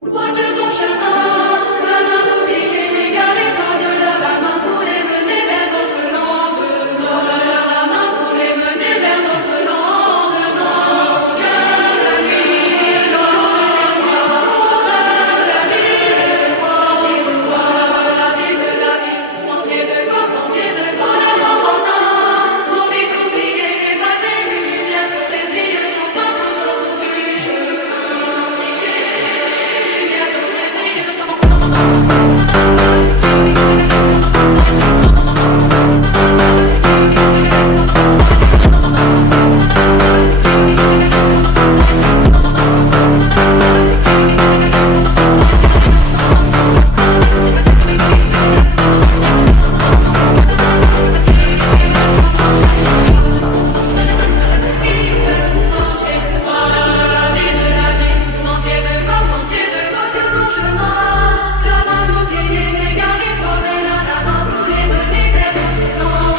Vois sur ton chemin, gamins oubliés, égarés, donne-leur la main pour les mener vers d'autres landes. Donne-leur la main pour les mener vers d'autres landes. Sentier de la vie, l'eau de l'espoir, route de la vie, sentier de gloire, sentier de gloire, sentier de bonheur enfantin. Trop vite oublié, effacé, lumière pour les billes sans fin tout autour du chemin. Sentier de gloire sur ton chemin, gamins oubliés, égarés, donne-leur la main pour les mener vers d'autres landes.